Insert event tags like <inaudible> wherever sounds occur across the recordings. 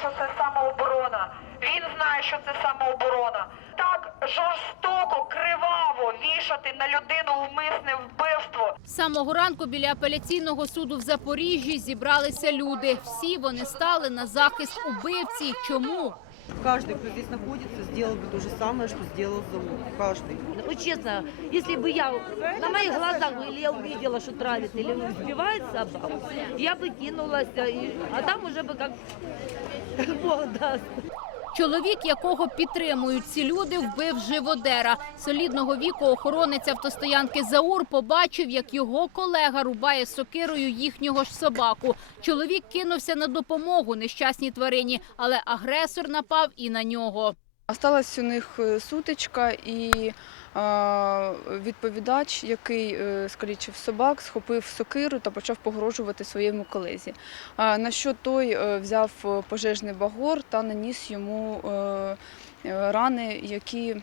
що це самооборона. Він знає, що це самооборона. Так жорстоко, криваво вішати на людину вмисне вбивство. Самого ранку біля апеляційного суду в Запоріжжі зібралися люди. Всі вони стали на захист убивці. Чому? Каждый, кто здесь находится, сделал бы то же самое, что сделал Заур. Каждый. Вот честно, если бы я на моих глазах, или я увидела, что травит или убивает собаку, я бы кинулась, а, и- а там уже бы как, как <laughs> Бог даст. Чоловік, якого підтримують ці люди, вбив живодера. Солідного віку охоронець автостоянки Заур побачив, як його колега рубає сокирою їхнього ж собаку. Чоловік кинувся на допомогу нещасній тварині, але агресор напав і на нього. Осталась у них е, сутичка, і відповідач, який е, скалічив собак, схопив сокиру та почав погрожувати своєму колезі. На що той е, взяв пожежний багор та наніс йому рани, які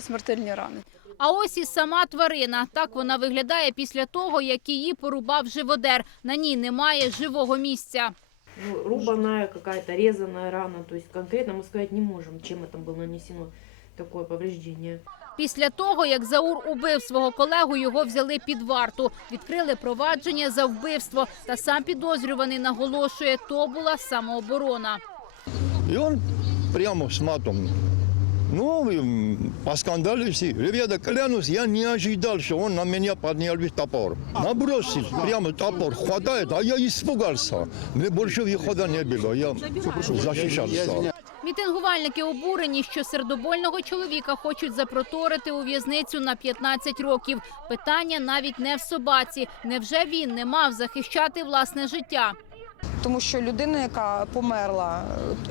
смертельні рани. А ось і сама тварина. Так вона виглядає після того, як її порубав живодер. На ній немає живого місця ну, рубаная какая-то, резаная рана. То есть конкретно мы сказать не можем, чем это было нанесено такое повреждение. Після того, як Заур убив свого колегу, його взяли під варту. Відкрили провадження за вбивство. Та сам підозрюваний наголошує, то була самооборона. И он прямо с матом. Ну, м, поскандалили все. Ребята, клянусь, я не ожидал, что он на меня поднял топор. Набросил, прямо топор хватает, а я испугался. Мне больше выхода не было, я защищался. Мітингувальники обурені, що сердобольного чоловіка хочуть запроторити у в'язницю на 15 років. Питання навіть не в собаці. Невже він не мав захищати власне життя? Тому що людина, яка померла,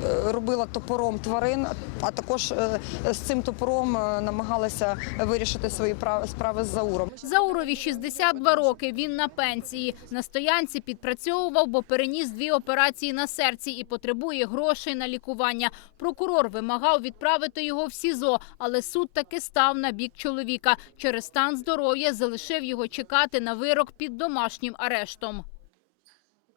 е, робила топором тварин, а також е, з цим топором е, намагалася вирішити свої прав- справи з Зауром. Заурові 62 роки. Він на пенсії. На стоянці підпрацьовував, бо переніс дві операції на серці і потребує грошей на лікування. Прокурор вимагав відправити його в СІЗО, але суд таки став на бік чоловіка. Через стан здоров'я залишив його чекати на вирок під домашнім арештом.